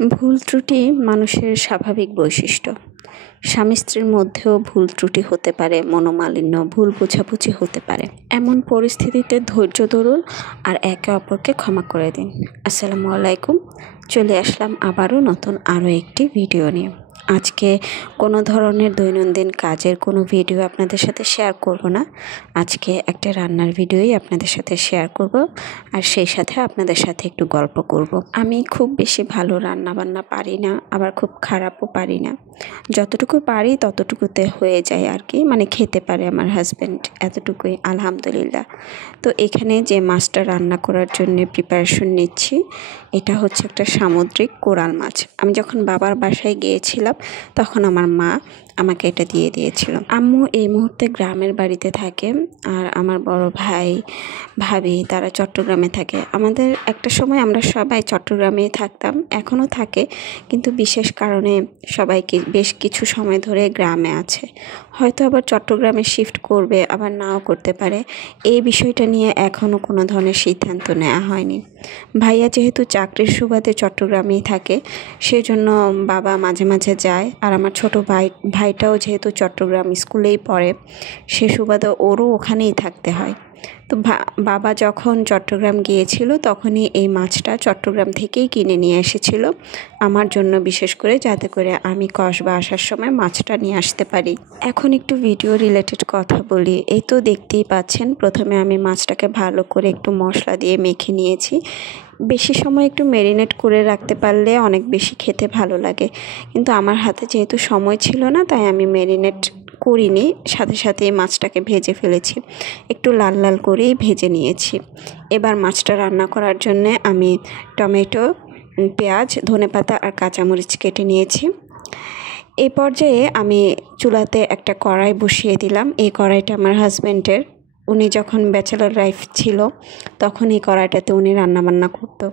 ভুল ত্রুটি মানুষের স্বাভাবিক বৈশিষ্ট্য। স্বামী স্ত্রীর মধ্যেও ভুল ত্রুটি হতে পারে, মনোমালিন্য, ভুল বোঝাবুঝি হতে পারে। এমন পরিস্থিতিতে ধৈর্য ধরুন আর একে অপরকে ক্ষমা করে দিন। আসসালামু আলাইকুম। চলে আসলাম আবারও নতুন আরও একটি ভিডিও নিয়ে। আজকে কোনো ধরনের দৈনন্দিন কাজের কোনো ভিডিও আপনাদের সাথে শেয়ার করব না। আজকে একটা রান্নার ভিডিওই আপনাদের সাথে শেয়ার করব, আর সেই সাথে আপনাদের সাথে একটু গল্প করব। আমি খুব বেশি ভালো রান্না বান্না পারি না, আবার খুব খারাপও পারি না। যতটুকু পারি ততটুকুতে হয়ে যায় আর কি, মানে খেতে পারে আমার হাজব্যান্ড, এতটুকুই আলহামদুলিল্লাহ। তো এখানে যে মাছটা রান্না করার জন্য প্রিপারেশন নিচ্ছি, এটা হচ্ছে একটা সামুদ্রিক কোরাল মাছ। আমি যখন বাবার বাসায় গিয়েছিলাম তখন আমার মা আমাকে এটা দিয়ে দিয়েছিল। আম্মু এই মুহূর্তে গ্রামের বাড়িতে থাকে, আর আমার বড় ভাই ভাবি তারা চট্টগ্রামে থাকে। আমাদের একটা সময় আমরা সবাই চট্টগ্রামেই থাকতাম, এখনও থাকে, কিন্তু বিশেষ কারণে সবাইকে বেশ কিছু সময় ধরে গ্রামে আছে। হয়তো আবার চট্টগ্রামে শিফট করবে, আবার নাও করতে পারে। এই বিষয়টা নিয়ে এখনও কোনো ধরনের সিদ্ধান্ত নেওয়া হয়নি। ভাইয়া যেহেতু চাকরির সুবাদে চট্টগ্রামেই থাকে, সেজন্য বাবা মাঝে মাঝে যায়। আর আমার ছোট ভাইটাও যেহেতু চট্টগ্রাম স্কুলেই পড়ে, সে সুবাদে ওরও ওখানেই থাকতে হয়। তো বাবা যখন চট্টগ্রাম গিয়েছিল তখনই এই মাছটা চট্টগ্রাম থেকেই কিনে নিয়ে এসেছিল আমার জন্য, বিশেষ করে, যাতে করে আমি কসবা আসার সময় মাছটা নিয়ে আসতে পারি। এখন একটু ভিডিও রিলেটেড কথা বলি। এই তো দেখতেই পাচ্ছেন, প্রথমে আমি মাছটাকে ভালো করে একটু মশলা দিয়ে মেখে নিয়েছি। বেশি সময় একটু ম্যারিনেট করে রাখতে পারলে অনেক বেশি খেতে ভালো লাগে, কিন্তু আমার হাতে যেহেতু সময় ছিল না, তাই আমি ম্যারিনেট করিনি, সাথে সাথে মাছটাকে ভেজে ফেলেছি। একটু লাল লাল করেই ভেজে নিয়েছি। এবার মাছটা রান্না করার জন্যে আমি টমেটো, পেঁয়াজ, ধনেপাতা আর কাঁচামরিচ কেটে নিয়েছি। এই পর্যায়ে আমি চুলাতে একটা কড়াই বসিয়ে দিলাম। এই কড়াইটা আমার হাজব্যান্ডের। উনি যখন ব্যাচেলর লাইফ ছিল তখন এই কড়াইটাতে উনি রান্নাবান্না করতো।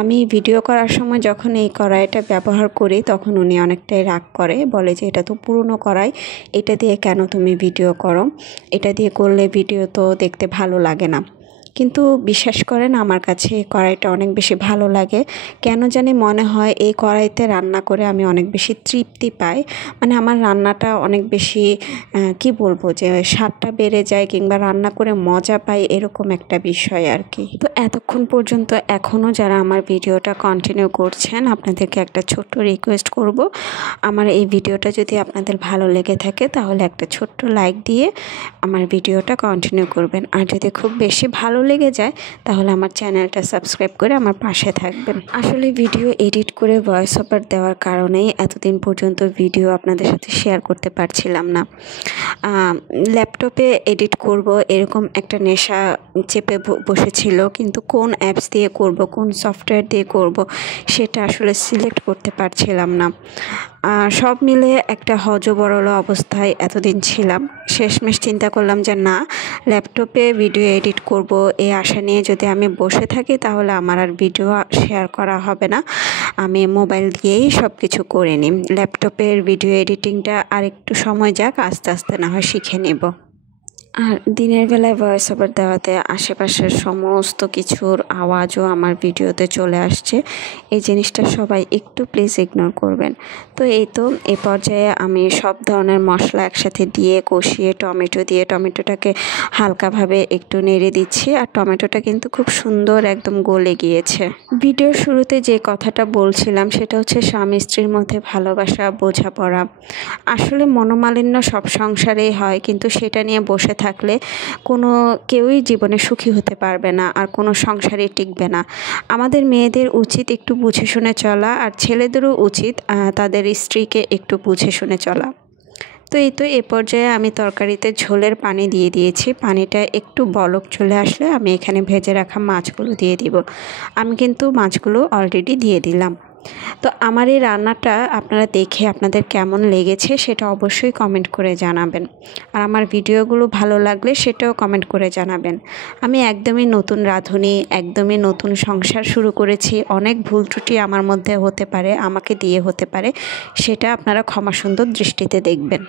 আমি ভিডিও করার সময় যখন এই কড়াইটা ব্যবহার করি তখন উনি অনেকটাই রাগ করে, বলে যে এটা তো পুরনো কড়াই, এটা দিয়ে কেন তুমি ভিডিও করো, এটা দিয়ে করলে ভিডিও তো দেখতে ভালো লাগে না। কিন্তু বিশ্বাস করেন, আমার কাছে এই কড়াইটা অনেক বেশি ভালো লাগে। কেন জানি মনে হয় এই কড়াইতে রান্না করে আমি অনেক বেশি তৃপ্তি পাই, মানে আমার রান্নাটা অনেক বেশি কি বলবো, যে স্বাদটা বেড়ে যায় কিংবা রান্না করে মজা পাই, এরকম একটা বিষয় আর কি। তো এতক্ষণ পর্যন্ত এখনও যারা আমার ভিডিওটা কন্টিনিউ করছেন, আপনাদেরকে একটা ছোট্ট রিকোয়েস্ট করব, আমার এই ভিডিওটা যদি আপনাদের ভালো লেগে থাকে তাহলে একটা ছোট্ট লাইক দিয়ে আমার ভিডিওটা কন্টিনিউ করবেন। আর যদি খুব বেশি ভালো লেগে যায় তাহলে আমার চ্যানেলটা সাবস্ক্রাইব করে আমার পাশে থাকবেন। আসলে ভিডিও এডিট করে ভয়েস ওভার দেওয়ার কারণেই এতদিন পর্যন্ত ভিডিও আপনাদের সাথে শেয়ার করতে পারছিলাম না। ল্যাপটপে এডিট করব এরকম একটা নেশা চেপে বসেছিল, কিন্তু কোন অ্যাপস দিয়ে করব, কোন সফটওয়্যার দিয়ে করব, সেটা আসলে সিলেক্ট করতে পারছিলাম না। সব মিলে একটা হযবরল অবস্থায় এতদিন ছিলাম। শেষমেশ চিন্তা করলাম যে না, ল্যাপটপে ভিডিও এডিট করব এই আশা নিয়ে যদি আমি বসে থাকি তাহলে আমার আর ভিডিও শেয়ার করা হবে না। আমি মোবাইল দিয়েই সব কিছু করে নিই। ল্যাপটপের ভিডিও এডিটিংটা আর একটু সময় যাক, আস্তে আস্তে না হয় শিখে নেব। আর দিনের বেলায় ভয়েস ওভার দেওয়াতে আশেপাশের সমস্ত কিছুর আওয়াজও আমার ভিডিওতে চলে আসছে। এই জিনিসটা সবাই একটু প্লিজ ইগনোর করবেন। তো এই তো এই পর্যায়ে আমি সব ধরনের মশলা একসাথে দিয়ে কষিয়ে টমেটো দিয়ে টমেটোটাকে হালকাভাবে একটু নেড়ে দিচ্ছি। আর টমেটোটা কিন্তু খুব সুন্দর একদম গলে গিয়েছে। ভিডিওর শুরুতে যে কথাটা বলছিলাম সেটা হচ্ছে স্বামী স্ত্রীর মধ্যে ভালোবাসা, বোঝাপড়া। আসলে মনোমালিন্য সব সংসারেই হয়, কিন্তু সেটা নিয়ে বসে থাকলে কোনো কেউই জীবনে সুখী হতে পারবে না, আর কোনো সংসারই টিকবে না। আমাদের মেয়েদের উচিত একটু বুঝে শুনে চলা, আর ছেলেদেরও উচিত তাদের স্ত্রীকে একটু বুঝে শুনে চলা। তো এই তো এ পর্যায়ে আমি তরকারিতে ঝোলের পানি দিয়ে দিয়েছি। পানিটা একটু বলক চলে আসলে আমি এখানে ভেজে রাখা মাছগুলো দিয়ে দিব। আমি কিন্তু মাছগুলো অলরেডি দিয়ে দিলাম। তো আমার এই রান্নাটা আপনারা দেখে আপনাদের কেমন লেগেছে সেটা অবশ্যই কমেন্ট করে জানাবেন। আর আমার ভিডিওগুলো ভালো লাগলে সেটাও কমেন্ট করে জানাবেন। আমি একদমই নতুন রাঁধুনি, একদমই নতুন সংসার শুরু করেছি। অনেক ভুল ত্রুটি আমার মধ্যে হতে পারে, আমাকে দিয়ে হতে পারে, সেটা আপনারা ক্ষমা সুন্দর দৃষ্টিতে দেখবেন।